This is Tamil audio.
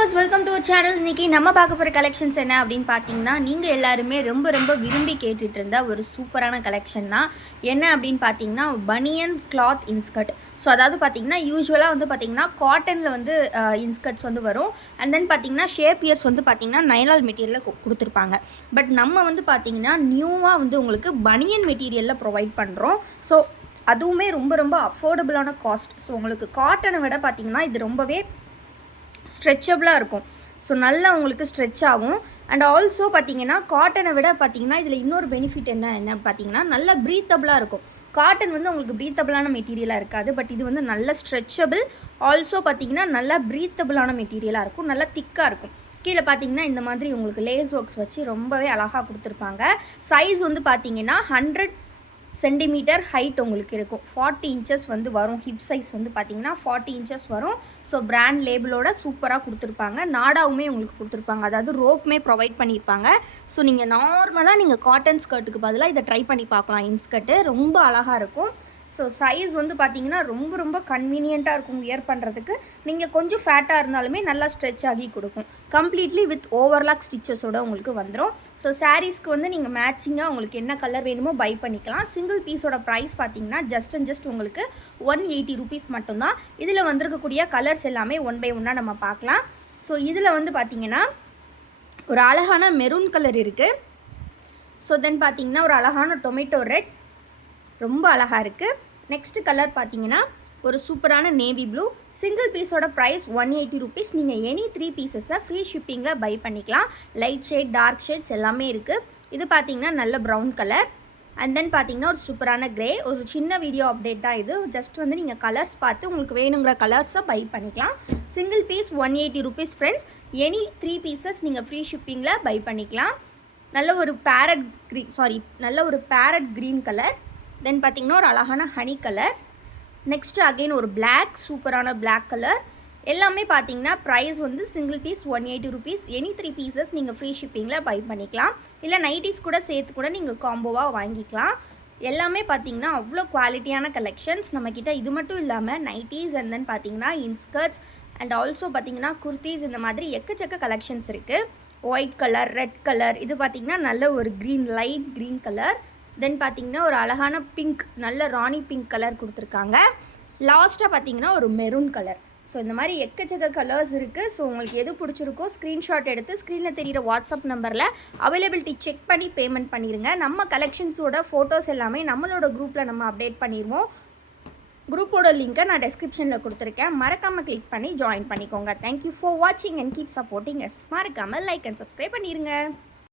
Viewers, welcome to channel. இன்றைக்கி நம்ம பார்க்க போகிற கலெக்ஷன்ஸ் என்ன அப்படின்னு பார்த்தீங்கன்னா, நீங்கள் எல்லாருமே ரொம்ப ரொம்ப விரும்பி கேட்டுட்டு இருந்த ஒரு சூப்பரான கலெக்ஷன் தான். என்ன அப்படின்னு பார்த்தீங்கன்னா, பனியன் கிளாத் இன்ஸ்கர்ட். ஸோ அதாவது பார்த்தீங்கன்னா, யூஸ்வலாக வந்து பார்த்தீங்கன்னா காட்டனில் வந்து இன்ஸ்கர்ட்ஸ் வந்து வரும். அண்ட் தென் பார்த்தீங்கன்னா ஷேப் இயர்ஸ் வந்து பார்த்தீங்கன்னா நைலால் மெட்டீரியலில் கொடுத்துருப்பாங்க. பட் நம்ம வந்து பார்த்தீங்கன்னா நியூவாக வந்து உங்களுக்கு பனியன் மெட்டீரியலில் ப்ரொவைட் பண்ணுறோம். ஸோ அதுவுமே ரொம்ப ரொம்ப அஃபோர்டபுளான காஸ்ட். ஸோ உங்களுக்கு காட்டனை விட பார்த்தீங்கன்னா இது ரொம்பவே ஸ்ட்ரெச்சபிளாக இருக்கும். ஸோ நல்லா உங்களுக்கு ஸ்ட்ரெச் ஆகும். அண்ட் ஆல்சோ பார்த்தீங்கன்னா காட்டனை விட பார்த்தீங்கன்னா இதில் இன்னொரு பெனிஃபிட் என்ன பார்த்தீங்கன்னா நல்லா ப்ரீத்தபிளாக இருக்கும். காட்டன் வந்து உங்களுக்கு ப்ரீத்தபிளான மெட்டீரியலாக இருக்காது. பட் இது வந்து நல்ல ஸ்ட்ரெச்சபிள், ஆல்சோ பார்த்தீங்கன்னா நல்லா ப்ரீத்தபிளான மெட்டீரியலாக இருக்கும், நல்லா திக்காக இருக்கும். கீழே பார்த்தீங்கன்னா இந்த மாதிரி உங்களுக்கு லேஸ் ஒர்க்ஸ் வச்சு ரொம்பவே அழகாக கொடுத்துருப்பாங்க. சைஸ் வந்து பார்த்தீங்கன்னா 100 சென்டிமீட்டர் ஹைட் உங்களுக்கு இருக்கும். 40 இன்ச்சஸ் வந்து வரும். ஹிப் சைஸ் வந்து பார்த்திங்கன்னா 40 இன்ச்சஸ் வரும். ஸோ பிராண்ட் லேபிளோட சூப்பராக கொடுத்துருப்பாங்க. நாடாவுமே உங்களுக்கு கொடுத்துருப்பாங்க, அதாவது ரோப்புமே ப்ரொவைட் பண்ணியிருப்பாங்க. ஸோ நீங்கள் நார்மலாக நீங்கள் காட்டன் ஸ்கர்ட்டுக்கு பதிலாக இதை ட்ரை பண்ணி பார்க்கலாம். இன்ஸ்கர்ட்டு ரொம்ப அழகாக இருக்கும். ஸோ சைஸ் வந்து பார்த்திங்கன்னா ரொம்ப ரொம்ப கன்வீனியண்ட்டாக இருக்கும் வியர் பண்ணுறதுக்கு. நீங்கள் கொஞ்சம் ஃபேட்டாக இருந்தாலுமே நல்லா ஸ்ட்ரெச் ஆகி கொடுக்கும். கம்ப்ளீட்லி வித் ஓவர்லாக் ஸ்டிச்சஸோடு உங்களுக்கு வந்துடும். ஸோ சாரீஸ்க்கு வந்து நீங்கள் மேட்சிங்காக உங்களுக்கு என்ன கலர் வேணுமோ பை பண்ணிக்கலாம். சிங்கிள் பீஸோட ப்ரைஸ் பார்த்திங்கன்னா ஜஸ்ட் உங்களுக்கு 180 ருபீஸ் மட்டும்தான். இதில் வந்திருக்கக்கூடிய கலர்ஸ் எல்லாமே 1 by 1 நம்ம பார்க்கலாம். ஸோ இதில் வந்து பார்த்திங்கன்னா ஒரு அழகான மெரூன் கலர் இருக்குது. ஸோ தென் பார்த்திங்கன்னா ஒரு அழகான டொமேட்டோ ரெட் ரொம்ப அழகாக இருக்குது. நெக்ஸ்ட்டு கலர் பார்த்தீங்கன்னா ஒரு சூப்பரான நேவி ப்ளூ. சிங்கிள் பீஸோட ப்ரைஸ் 180 ருபீஸ். நீங்கள் எனி 3 பீசஸை ஃப்ரீ ஷிப்பிங்கில் பை பண்ணிக்கலாம். லைட் ஷேட், டார்க் ஷேட்ஸ் எல்லாமே இருக்குது. இது பார்த்தீங்கன்னா நல்ல ப்ரௌன் கலர். அண்ட் தென் பார்த்தீங்கன்னா ஒரு சூப்பரான க்ரே. ஒரு சின்ன வீடியோ அப்டேட் தான் இது. ஜஸ்ட் வந்து நீங்கள் கலர்ஸ் பார்த்து உங்களுக்கு வேணுங்கிற கலர்ஸை பை பண்ணிக்கலாம். Single piece 180 rupees friends. Any 3 pieces நீங்கள் ஃப்ரீ ஷிப்பிங்கில் பை பண்ணிக்கலாம். நல்ல ஒரு பேரட் க்ரீன் கலர். தென் பார்த்திங்கன்னா ஒரு அழகான ஹனி கலர். நெக்ஸ்ட்டு அகெயின் ஒரு பிளாக், சூப்பரான பிளாக் கலர். எல்லாமே பார்த்திங்கன்னா ப்ரைஸ் வந்து single piece 180 rupees. Any 3 pieces நீங்கள் ஃப்ரீ ஷிப்பிங்கில் பை பண்ணிக்கலாம். இல்லை நைட்டிஸ் கூட சேர்த்து கூட நீங்கள் காம்போவாக வாங்கிக்கலாம். எல்லாமே பார்த்திங்கன்னா அவ்வளோ குவாலிட்டியான கலெக்ஷன்ஸ் நம்மக்கிட்ட. இது மட்டும் இல்லாமல் நைட்டிஸ் அண்ட் தென் பார்த்திங்கன்னா இன்ஸ்கர்ட்ஸ் அண்ட் ஆல்சோ பார்த்திங்கன்னா குர்த்திஸ், இந்த மாதிரி எக்கச்சக்க கலெக்ஷன்ஸ் இருக்குது. ஒயிட் கலர், ரெட் கலர், இது பார்த்திங்கன்னா நல்ல ஒரு க்ரீன், லைட் க்ரீன் கலர். தென் பார்த்திங்கன்னா ஒரு அழகான பிங்க், நல்ல ராணி பிங்க் கலர் கொடுத்துருக்காங்க. லாஸ்ட்டாக பார்த்திங்கன்னா ஒரு மெரூன் கலர். ஸோ இந்த மாதிரி எக்கச்சக்க கலர்ஸ் இருக்குது. ஸோ உங்களுக்கு எது பிடிச்சிருக்கோ ஸ்க்ரீன்ஷாட் எடுத்து ஸ்க்ரீனில் தெரிகிற வாட்ஸ்அப் நம்பரில் அவைலபிலிட்டி செக் பண்ணி பேமெண்ட் பண்ணிடுங்க. நம்ம கலெக்ஷன்ஸோட ஃபோட்டோஸ் எல்லாமே நம்மளோட குரூப்பில் நம்ம அப்டேட் பண்ணிடுவோம். குரூப்போட லிங்க்கை நான் டெஸ்கிரிப்ஷனில் கொடுத்துருக்கேன். மறக்காமல் கிளிக் பண்ணி ஜாயின் பண்ணிக்கோங்க. தேங்க்யூ ஃபார் வாட்சிங் அண்ட் கீப் சப்போர்ட்டிங் எஸ். மறக்காமல் லைக் அண்ட் சப்ஸ்கிரைப் பண்ணிடுங்க.